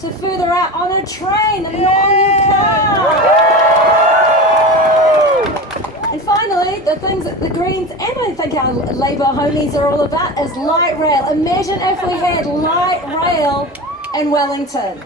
to further out on a train and not on your car. And finally, the things that the Greens and I think our Labour homies are all about is light rail. Imagine if we had light rail in Wellington.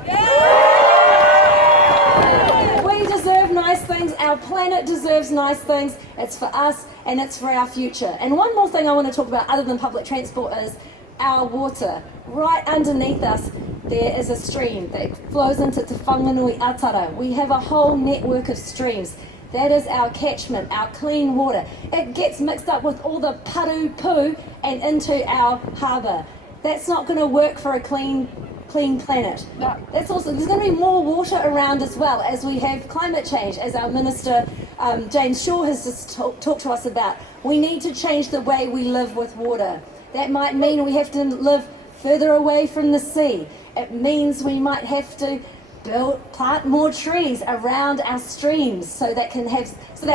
We deserve nice things, our planet deserves nice things, it's for us and it's for our future. And one more thing I want to talk about other than public transport is our water. Right underneath us there is a stream that flows into Te Whanganui Atara. We have a whole network of streams. That is our catchment, our clean water. It gets mixed up with all the paru poo and into our harbour. That's not going to work for a clean planet. That's also, there's going to be more water around as well as we have climate change, as our Minister James Shaw has just talked to us about. We need to change the way we live with water. That might mean we have to live further away from the sea. It means we might have to plant more trees around our streams so that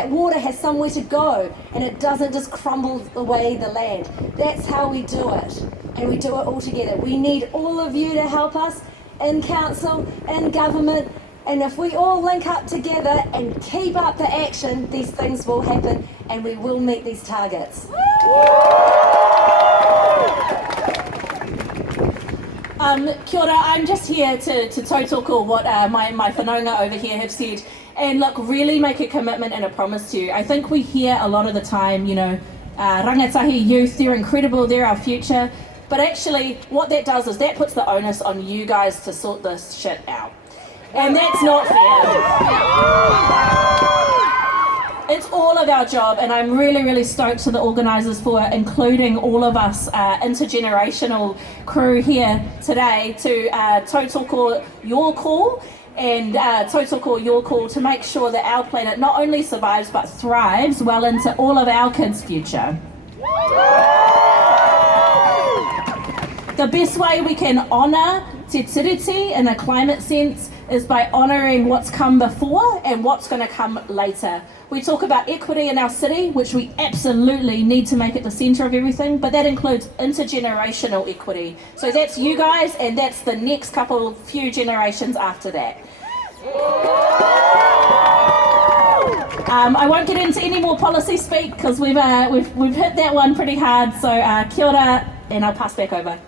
water has somewhere to go and it doesn't just crumble away the land. That's how we do it, and we do it all together. We need all of you to help us in council, in government, and if we all link up together and keep up the action, these things will happen and we will meet these targets. Kia ora, I'm just here to tautoko what my whanaunga over here have said, and look, really make a commitment and a promise to you. I think we hear a lot of the time, you know, rangatahi youth, they're incredible, they're our future, but actually what that does is that puts the onus on you guys to sort this shit out. And that's not fair. It's all of our job, and I'm really, really stoked to the organisers for including all of us intergenerational crew here today to tautoko your call and tautoko your call to make sure that our planet not only survives but thrives well into all of our kids' future. The best way we can honour te tiriti in a climate sense is by honouring what's come before and what's going to come later. We talk about equity in our city, which we absolutely need to make it the centre of everything, but that includes intergenerational equity. So that's you guys, and that's the next few generations after that. I won't get into any more policy speak because we've hit that one pretty hard. So kia ora, and I'll pass back over.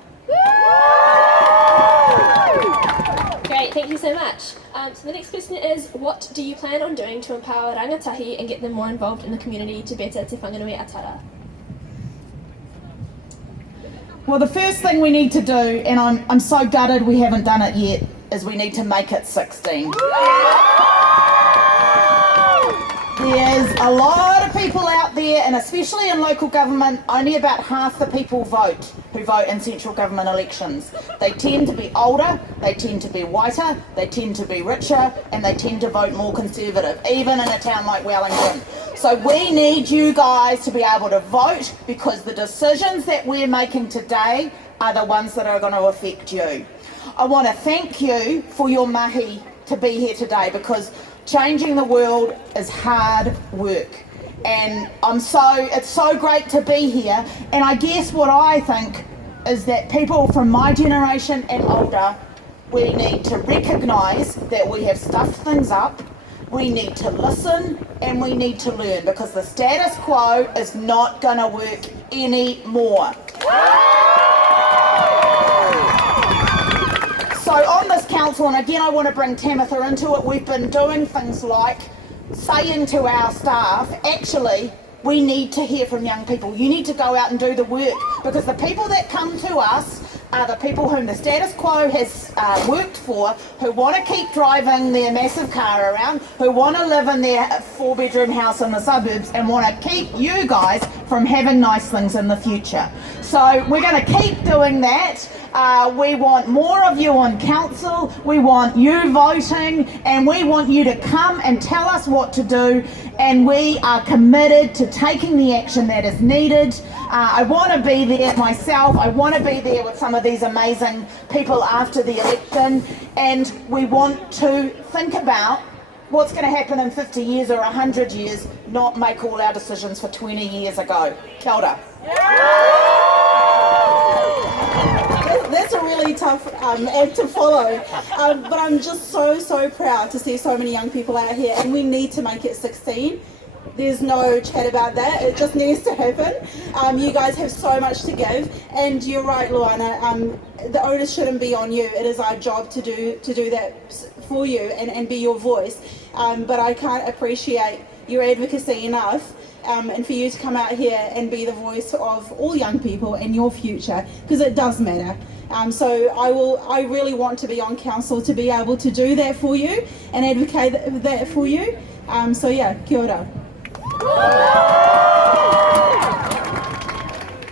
Great, thank you so much. So the next question is, what do you plan on doing to empower rangatahi and get them more involved in the community to better Te Whanganui Atara? Well, the first thing we need to do, and I'm so gutted we haven't done it yet, is we need to make it 16. There's a lot of people out there, and especially in local government, only about half the people who vote in central government elections. They tend to be older, they tend to be whiter, they tend to be richer, and they tend to vote more conservative, even in a town like Wellington. So we need you guys to be able to vote, because the decisions that we're making today are the ones that are going to affect you. I want to thank you for your mahi to be here today, because changing the world is hard work, and it's so great to be here. And I guess what I think is that people from my generation and older, we need to recognise that we have stuffed things up, we need to listen, and we need to learn, because the status quo is not going to work anymore. So on this council, and again I want to bring Tamitha into it, we've been doing things like saying to our staff, actually, we need to hear from young people. You need to go out and do the work, because the people that come to us are the people whom the status quo has worked for, who want to keep driving their massive car around, who want to live in their 4-bedroom house in the suburbs, and want to keep you guys from having nice things in the future. So we're going to keep doing that. We want more of you on council, we want you voting, and we want you to come and tell us what to do, and we are committed to taking the action that is needed. I want to be there myself, I want to be there with some of these amazing people after the election, and we want to think about what's going to happen in 50 years or 100 years, not make all our decisions for 20 years ago. Kia ora. That's a really tough act to follow. But I'm just so proud to see so many young people out here, and we need to make it 16. There's no chat about that. It just needs to happen. You guys have so much to give, and you're right, Luana. The onus shouldn't be on you. It is our job to do that for you and be your voice. But I can't appreciate your advocacy enough, and for you to come out here and be the voice of all young people and your future, because it does matter. So I really want to be on council to be able to do that for you and advocate that for you. So yeah, kia ora.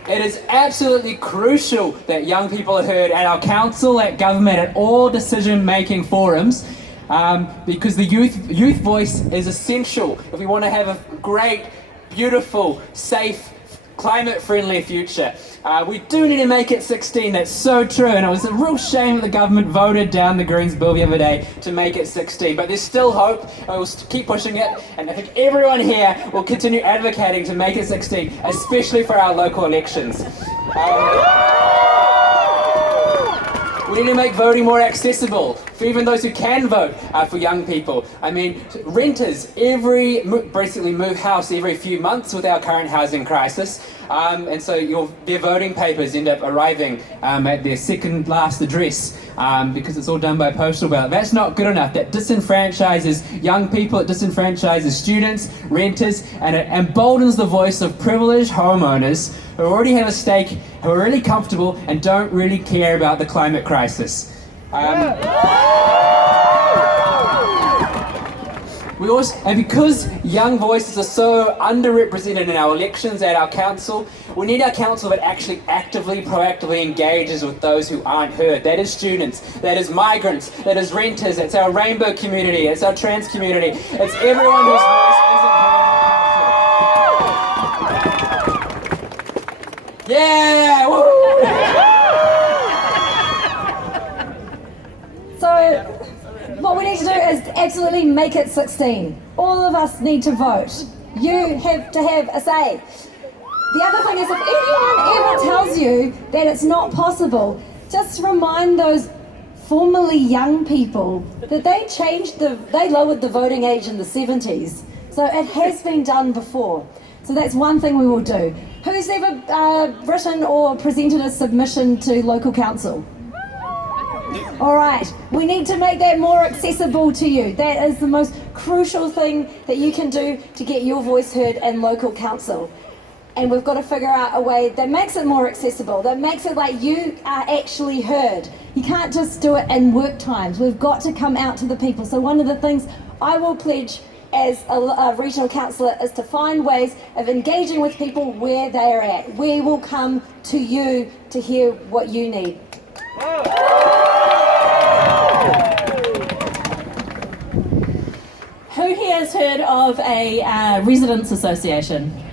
It is absolutely crucial that young people are heard at our council, at government, at all decision-making forums, because the youth voice is essential if we want to have a great, beautiful, safe, climate-friendly future. We do need to make it 16, that's so true, and it was a real shame that the government voted down the Greens bill the other day to make it 16, but there's still hope, and we'll keep pushing it, and I think everyone here will continue advocating to make it 16, especially for our local elections. We need to make voting more accessible for even those who can vote, for young people. I mean, renters basically move house every few months with our current housing crisis, and so their voting papers end up arriving at their second last address because it's all done by postal ballot. That's not good enough. That disenfranchises young people, it disenfranchises students, renters, and it emboldens the voice of privileged homeowners who already have a stake, who are really comfortable and don't really care about the climate crisis. And because young voices are so underrepresented in our elections at our council, we need our council that actually actively, proactively engages with those who aren't heard. That is students, that is migrants, that is renters, it's our rainbow community, it's our trans community, it's everyone whose voice isn't heard. Yeah! Woo! So, what we need to do is absolutely make it 16. All of us need to vote. You have to have a say. The other thing is, if anyone ever tells you that it's not possible, just remind those formerly young people that they lowered the voting age in the 70s. So it has been done before. So that's one thing we will do. Who's ever written or presented a submission to local council? All right, we need to make that more accessible to you. That is the most crucial thing that you can do to get your voice heard in local council. And we've got to figure out a way that makes it more accessible, that makes it like you are actually heard. You can't just do it in work times. We've got to come out to the people. So one of the things I will pledge as a regional councillor is to find ways of engaging with people where they are at. We will come to you to hear what you need. Who here has heard of a residents association?